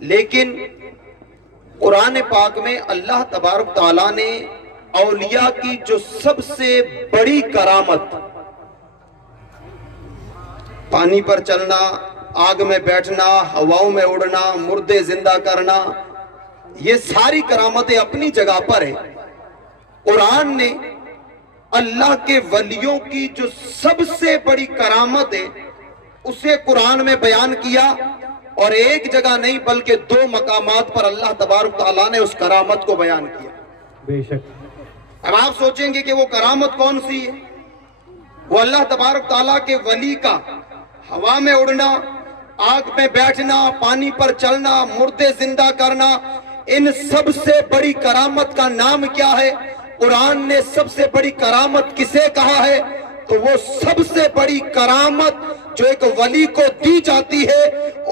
لیکن قرآن پاک میں اللہ تبارک تعالیٰ نے اولیاء کی جو سب سے بڑی کرامت، پانی پر چلنا، آگ میں بیٹھنا، ہواؤں میں اڑنا، مردے زندہ کرنا، یہ ساری کرامتیں اپنی جگہ پر ہیں۔ قرآن نے اللہ کے ولیوں کی جو سب سے بڑی کرامت ہے اسے قرآن میں بیان کیا، اور ایک جگہ نہیں بلکہ 2 مقامات پر اللہ تبارک تعالیٰ نے اس کرامت کو بیان کیا۔ بے شک۔ اب آپ سوچیں گے کہ وہ کرامت کون سی ہے؟ وہ اللہ تبارک تعالیٰ کے ولی کا ہوا میں اڑنا، آگ میں بیٹھنا، پانی پر چلنا، مردے زندہ کرنا، ان سب سے بڑی کرامت کا نام کیا ہے؟ قرآن نے سب سے بڑی کرامت کسے کہا ہے؟ تو وہ سب سے بڑی کرامت جو ایک ولی کو دی جاتی ہے،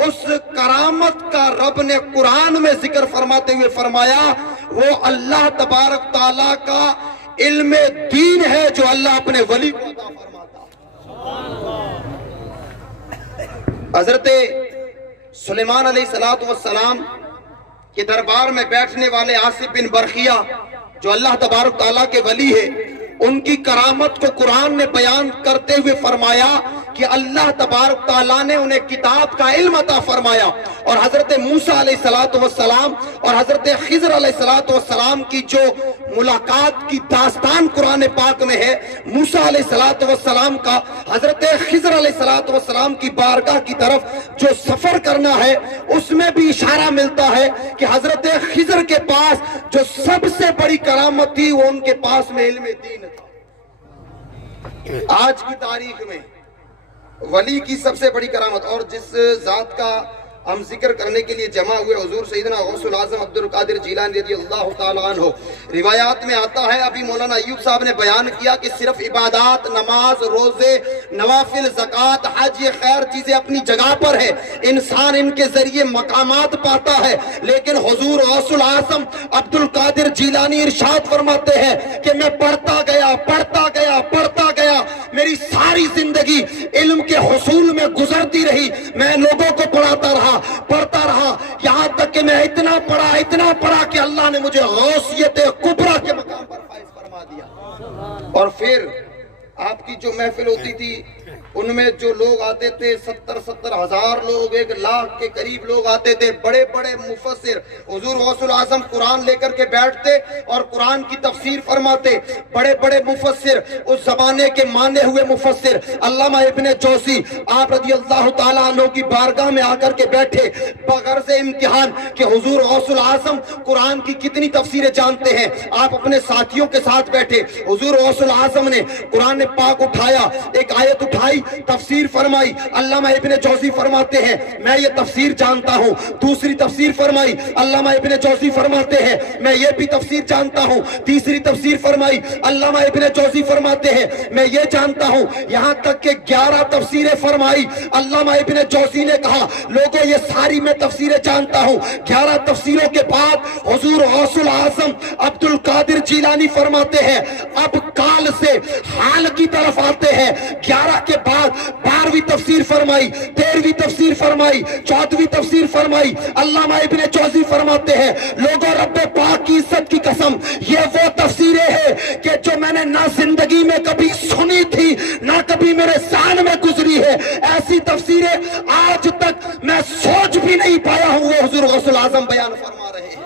اس کرامت کا رب نے قرآن میں ذکر فرماتے ہوئے فرمایا وہ اللہ تبارک تعالیٰ کا علم دین ہے جو اللہ اپنے ولی کو عطا فرماتا ہے۔ حضرت سلیمان علیہ السلام کے دربار میں بیٹھنے والے آصف بن برخیہ جو اللہ تبارک تعالیٰ کے ولی ہے، ان کی کرامت کو قرآن نے بیان کرتے ہوئے فرمایا کہ اللہ تبارک تعالیٰ نے انہیں کتاب کا علم عطا فرمایا، اور حضرت موسیٰ علیہ السلام اور حضرت خضر علیہ السلام کی جو ملاقات کی داستان قرآن پاک میں ہے، موسیٰ علیہ السلام کا حضرت خضر علیہ السلام کی بارگاہ کی طرف جو سفر کرنا ہے، اس میں بھی اشارہ ملتا ہے کہ حضرت خضر کے پاس جو سب سے بڑی کرامت تھی وہ ان کے پاس میں علم دین تھا۔ آج کی تاریخ میں ولی کی سب سے بڑی کرامت، اور جس ذات کا ہم ذکر کرنے کے لیے جمع ہوئے، حضور سیدنا غوث العظم عبد القادر جیلانی رضی اللہ تعالیٰ عنہ، روایات میں آتا ہے، ابھی مولانا ایوب صاحب نے بیان کیا کہ صرف عبادات، نماز، روزے، نوافل، زکوٰۃ، حج، یہ خیر چیزیں اپنی جگہ پر ہے، انسان ان کے ذریعے مقامات پاتا ہے، لیکن حضور غوث العظم عبد القادر جیلانی ارشاد فرماتے ہیں کہ میں پڑھتا گیا، میری ساری زندگی علم کے حصول میں گزرتی رہی، میں لوگوں کو پڑھتا رہا، یہاں تک کہ میں اتنا پڑھا کہ اللہ نے مجھے غوثیت کبریٰ کے مقام پر فائز فرما دیا۔ اور پھر آپ کی جو محفل ہوتی تھی ان میں جو لوگ آتے تھے 70 ہزار لوگ، 1 لاکھ کے قریب لوگ آتے تھے، بڑے بڑے مفسر، حضور غوث العظم قرآن لے کر کے بیٹھتے اور قرآن کی تفسیر فرماتے، بڑے بڑے مفسر، اس زمانے کے مانے ہوئے مفسر علامہ ابن جوزی آپ رضی اللہ تعالیٰ عنہ کی بارگاہ میں آ کر کے بیٹھے بغرض امتحان کہ حضور غوث العظم قرآن کی کتنی تفسیریں جانتے ہیں۔ آپ اپنے ساتھیوں کے ساتھ بیٹھے، حضور غوث العظم نے قرآن پاک اٹھایا، ایک آیت اٹھائی، تفسیر فرمائی، علامہ ابن جوزی فرماتے ہیں میں یہ تفسیر جانتا ہوں، دوسری تفسیر فرمائی، علامہ ابن جوزی فرماتے ہیں میں یہ بھی تفسیر جانتا ہوں، تیسری تفسیر فرمائی، علامہ ابن جوزی فرماتے ہیں میں یہ جانتا ہوں، یہاں تک کہ 11 تفسیریں فرمائی۔ علامہ ابن جوزی نے کہا لوگوں یہ ساری میں تفسیریں جانتا ہوں۔ 11 تفسیروں کے بعد حضور غوث العظم عبد القادر جیلانی فرماتے ہیں اب کال سے حال کی طرف آتے ہیں۔ 11 کے بعد 12ویں تفسیر فرمائی، 13ویں تفسیر فرمائی، 14ویں تفسیر فرمائی۔ علامہ ابن جوزی فرماتے ہیں لوگوں رب پاک کی عزت کی قسم یہ وہ تفسیریں ہیں کہ جو میں نے نہ زندگی میں کبھی سنی تھی نہ کبھی میرے ذہن میں گزری ہے، ایسی تفسیریں آج تک میں سوچ بھی نہیں پایا ہوں، وہ حضور غوث العظم بیان فرما رہے ہیں۔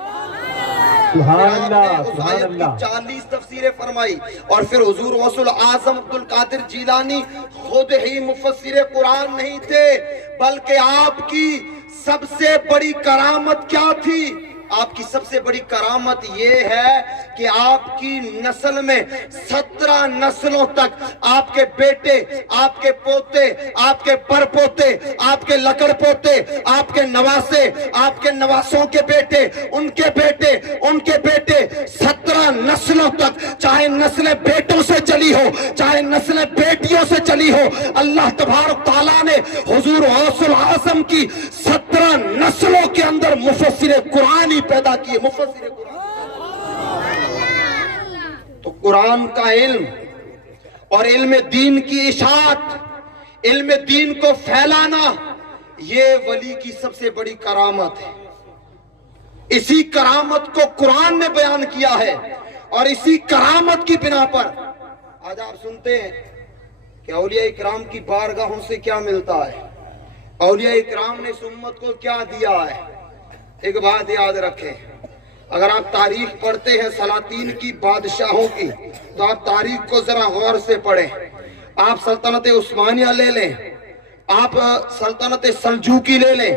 سبحان اللہ، سبحان اللہ۔ 40 تفسیریں فرمائی، اور پھر حضور غوث العظم عبد القادر جیلانی خود ہی مفسر قرآن نہیں تھے، بلکہ آپ کی سب سے بڑی کرامت کیا تھی؟ آپ کی سب سے بڑی کرامت یہ ہے کہ آپ کی نسل میں 17 نسلوں تک آپ کے بیٹے، آپ کے پوتے، آپ کے پر پوتے، آپ کے لکڑ پوتے، آپ کے نواسے، آپ کے نواسوں کے بیٹے، ان کے بیٹے، ان کے بیٹے، 17 نسلوں تک، چاہے نسل بیٹوں سے چلی ہو چاہے نسل بیٹیوں سے چلی ہو، اللہ تبارک تعالیٰ نے حضور غوث العظم کی 17 نسلوں کے اندر مفسر قرآن پیدا کیے، مفسر قرآن۔ تو قرآن کا علم اور علم دین کی اشاعت، علم دین کو پھیلانا، یہ ولی کی سب سے بڑی کرامت ہے۔ इसी करामत को कुरान ने बयान किया है और इसी करामत की बिना पर आज आप सुनते हैं कि औलिया इकराम की बारगाहों से क्या मिलता है, औलिया इकराम ने इस उम्मत को क्या दिया है। एक बात याद रखें, अगर आप तारीख पढ़ते हैं सलातीन की, बादशाहों की, तो आप तारीख को जरा गौर से पढ़ें। आप सल्तनत उस्मानिया ले लें, आप सल्तनत सल्जूकी ले लें,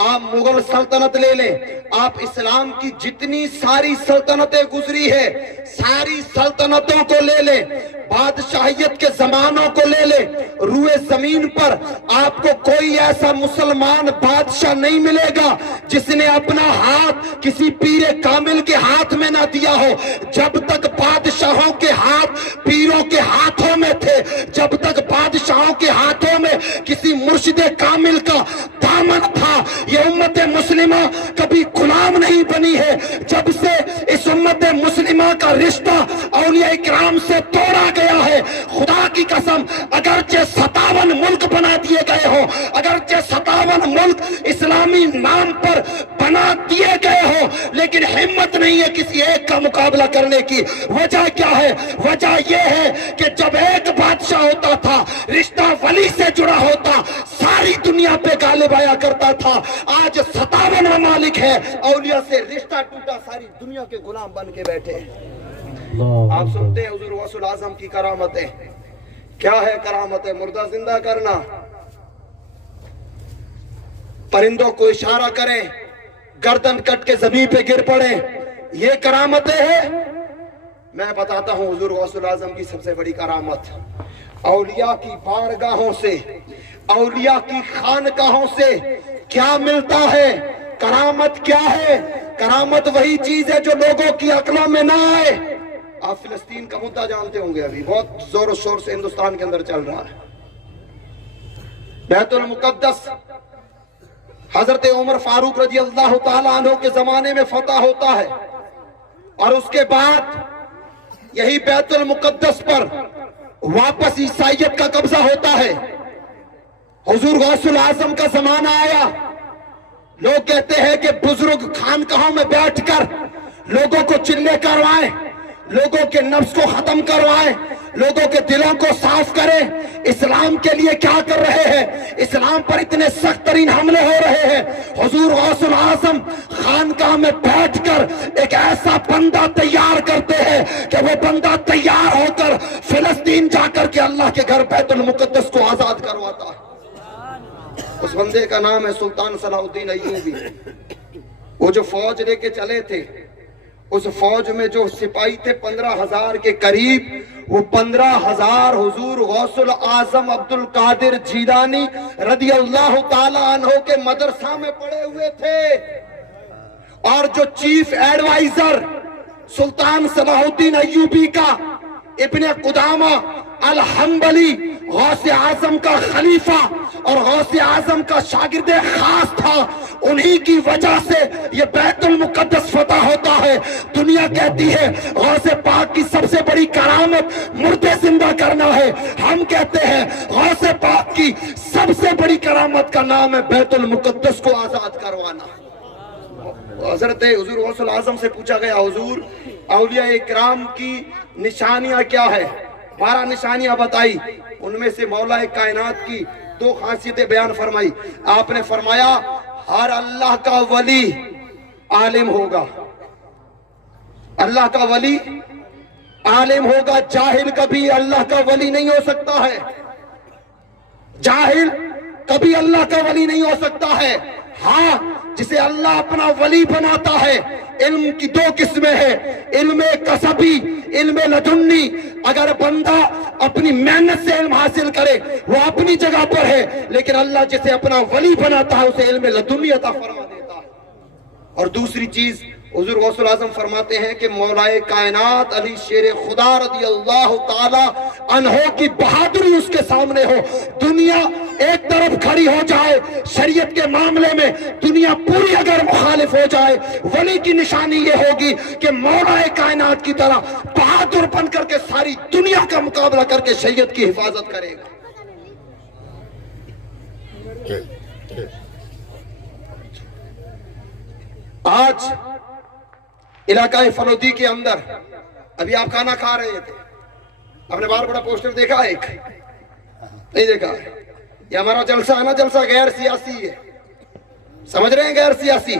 आप मुगल सल्तनत ले लें, आप इस्लाम की जितनी सारी सल्तनतें गुजरी है सारी सल्तनतों को ले लें, बादशाहियत के जमानों को ले लें, रूए जमीन पर आपको कोई ऐसा मुसलमान बादशाह नहीं मिलेगा जिसने अपना हाथ किसी पीरे कामिल के हाथ में ना दिया हो। जब तक बादशाहों के हाथ पीरों के हाथों में थे, जब तक बादशाहों के हाथों में किसी मुर्शिदे कामिल का दामन था, ये उम्मत मुस्लिमा कभी गुलाम नहीं बनी है। जब से इस उम्मत मुस्लिमा का रिश्ता औलिया इकराम से तोड़ा गया है, खुदा की कसम, अगरचे 57 मुल्क बना दिए गए हो, अगरचे 57 मुल्क इस्लामी नाम पर बना दिए गए हो, लेकिन हिम्मत नहीं है किसी एक का मुकाबला करने की। वजह क्या है? वजह यह है कि जब एक बादशाह होता था, रिश्ता वली से जुड़ा होता, सारी दुनिया पे गालिब आया करता था। आज 57 ममालिक है, औलिया से रिश्ता टूटा, सारी दुनिया के गुलाम बन के बैठे। आप सुनते हैं हुजूर गौसुल आजम की करामतें। क्या है करामत? मुर्दा जिंदा करना, परिंदों को इशारा करें, गर्दन कट के जमीन पे गिर पड़े, ये करामतें हैं। मैं बताता हूं हुजूर गौसुल आजम की सबसे बड़ी करामत, औलिया की बारगाहों से, औलिया की खानकाहों से क्या मिलता है। करामत क्या है? करामत वही चीज है जो लोगों की अक्लों में ना आए। आप फिलिस्तीन का मुद्दा जानते होंगे, अभी बहुत जोर शोर से हिंदुस्तान के अंदर चल रहा है। बैतुल मुकद्दस हजरत उमर फारूक रजी अल्लाह ताला अन्हु के जमाने में फतह होता है और उसके बाद यही बैतुल मुकद्दस पर वापस ईसाइयत का कब्जा होता है। हुजूर गौसुल आजम का जमाना आया, लोग कहते हैं कि बुजुर्ग खानकाहों में बैठकर लोगों को चिल्ले करवाएं, लोगों के नफ्स को खत्म करवाएं, लोगों के दिलों को साफ करें। इस्लाम के लिए क्या कर रहे हैं? इस्लाम पर इतने सख्त तरीन हमले हो रहे हैं। हुजूर गौसुल आजम खानकाह में बैठकर एक ऐसा बंदा तैयार करते हैं कि वो बंदा तैयार होकर फिलिस्तीन जाकर के अल्लाह के घर बैतुल मुकद्दस को आजाद करवाता है। उस बंदे का नाम है सुल्तान सलाहुद्दीन अय्यूबी। वो जो फौज लेके चले थे, उस फौज में जो सिपाही थे 15,000 के करीब, वो 15,000 हुजूर गौसुल आजम अब्दुल कादिर जीलानी रदी अल्लाह ताला अन्हो के मदरसा में पढ़े हुए थे। और जो चीफ एडवाइजर सुल्तान सलाहुद्दीन अय्यूबी का इब्ने कुदामा अल हम्बली गौसे आजम का खलीफा और गौसे आजम का शागिर्द खास था, उन्हीं की वजह से ये बैतुल मुकद्दस फतह होता है। दुनिया कहती है गौसे पाक की सबसे बड़ी करामत मुर्दे जिंदा करना है, हम कहते हैं गौसे पाक की सबसे बड़ी करामत का नाम है बैतुल मुकद्दस को आजाद करवाना। हजरत हुजूर गौसुल आजम से पूछा गया, हुजूर औलिया इकराम की निशानियां क्या है? 12 निशानियां बताई, उनमें से मौला कायनात की 2 खासियतें बयान फरमाई। आपने फरमाया हर अल्लाह का वली आलिम होगा, अल्लाह का वली आलिम होगा, जाहिल कभी अल्लाह का वली नहीं हो सकता है, जाहिल कभी अल्लाह का वली नहीं हो सकता है। हाँ, जिसे अल्लाह अपना वली बनाता है, इल्म की 2 किस्में हैं, इल्म कसबी, इल्म लदुन्नी। अगर बंदा अपनी मेहनत से इल्म हासिल करे वो अपनी जगह पर है, लेकिन अल्लाह जिसे अपना वली बनाता है उसे इल्म लदुन्नी अता फरमा देता है। और दूसरी चीज हुजूर गौसुल आजम फरमाते हैं कि मौलाए कायनात अली शेर खुदा रदी अल्लाह ताला अन्हो की बहादुरी उसके सामने हो। दुनिया एक तरफ खड़ी हो जाए शरीयत के मामले में, दुनिया पूरी अगर मुखालिफ हो जाए, वली की निशानी ये होगी कि मौलाए कायनात की तरह बहादुर बन करके सारी दुनिया का मुकाबला करके शरीयत की हिफाजत करेगा। आज इलाका फलोदी के अंदर अभी आप खाना खा रहे थे, आपने बाहर बड़ा पोस्टर देखा है? एक नहीं देखा है? ये हमारा जलसा है ना, जलसा गैर सियासी है, समझ रहे हैं? गैर सियासी,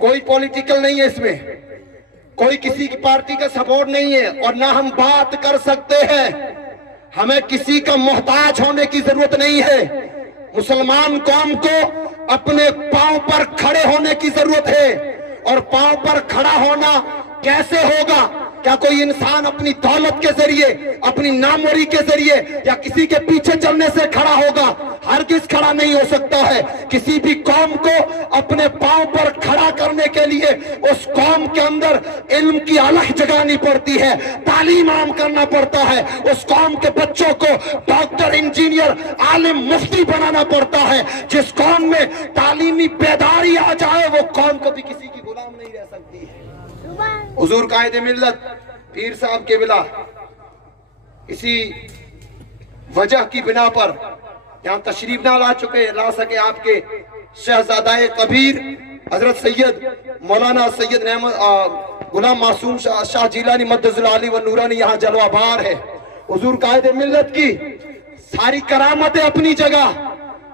कोई पॉलिटिकल नहीं है इसमें, कोई किसी की पार्टी का सपोर्ट नहीं है, और ना हम बात कर सकते हैं। हमें किसी का मोहताज होने की जरूरत नहीं है। मुसलमान कौम को अपने पांव पर खड़े होने की जरूरत है। और पांव पर खड़ा होना कैसे होगा? क्या कोई इंसान अपनी दौलत के जरिए, अपनी नामवरी के जरिए या किसी के पीछे चलने से खड़ा होगा? हरगिज़ खड़ा नहीं हो सकता है। किसी भी कौम को अपने पांव पर खड़ा करने के लिए उस कौम के अंदर इल्म की अलग जगानी पड़ती है, तालीम आम करना पड़ता है। उस कौम के बच्चों को डॉक्टर, इंजीनियर, आलिम, मुफ्ती बनाना पड़ता है। जिस कौम में तालीमी बेदारी आ जाए वो कौम कभी किसी की गुलाम नहीं रह सकती है। हुजूर कायदे मिल्लत पीर साहब के बिला किसी वजह की बिना पर यहाँ तशरीफ ना ला सके आपके शहजादाए कबीर हजरत सैयद मौलाना सैयद गुलाम मासूम शाह जिलानी मद्दजुल आली व नूरानी यहाँ जलवाबार है। हुजूर कायदे मिल्लत की सारी करामतें अपनी जगह,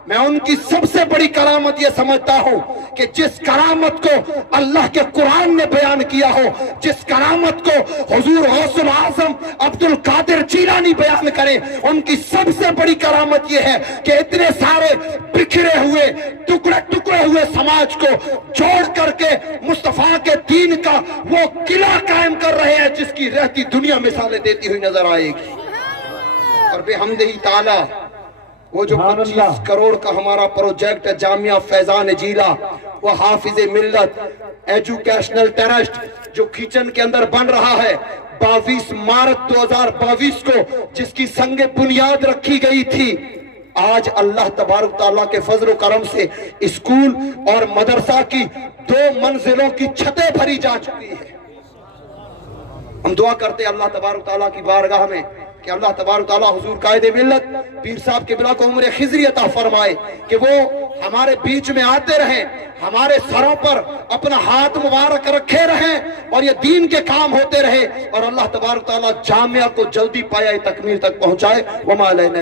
मैं उनकी सबसे बड़ी करामत यह समझता हूं कि जिस करामत को अल्लाह के कुरान ने बयान किया हो, जिस करामत को हुजूर गौसुल आज़म अब्दुल कादिर जीलानी बयान करें, उनकी सबसे बड़ी करामत यह है कि इतने सारे बिखरे हुए, टुकड़े टुकड़े हुए समाज को जोड़ करके मुस्तफा के दीन का वो किला कायम कर रहे हैं जिसकी रहती दुनिया मिसालें देती हुई नजर आएगी। और बेहमदही ताला वो जो 25 करोड़ का हमारा प्रोजेक्ट है जामिया फैजान जिला, वो हाफिज मिल्लत एजुकेशनल ट्रस्ट जो किचन के अंदर बन रहा है, 22 मार्च 2022 को जिसकी संगे बुनियाद रखी गई थी, आज अल्लाह तबारक ताला के फजल करम से स्कूल और मदरसा की 2 मंजिलों की छतें भरी जा चुकी है। हम दुआ करते हैं अल्लाह तबारक ताला की बारगाह में कि अल्लाह तबारक ताला हुजूर कायदे मिल्लत पीर साहब के बिला को उम्र खिजरी अता फरमाए, कि वो हमारे बीच में आते रहें, हमारे सरों पर अपना हाथ मुबारक रखे रहें और ये दीन के काम होते रहे, और अल्लाह तबारक ताला जामिया को जल्दी पाया तकमील तक पहुंचाए। वमा अलैना।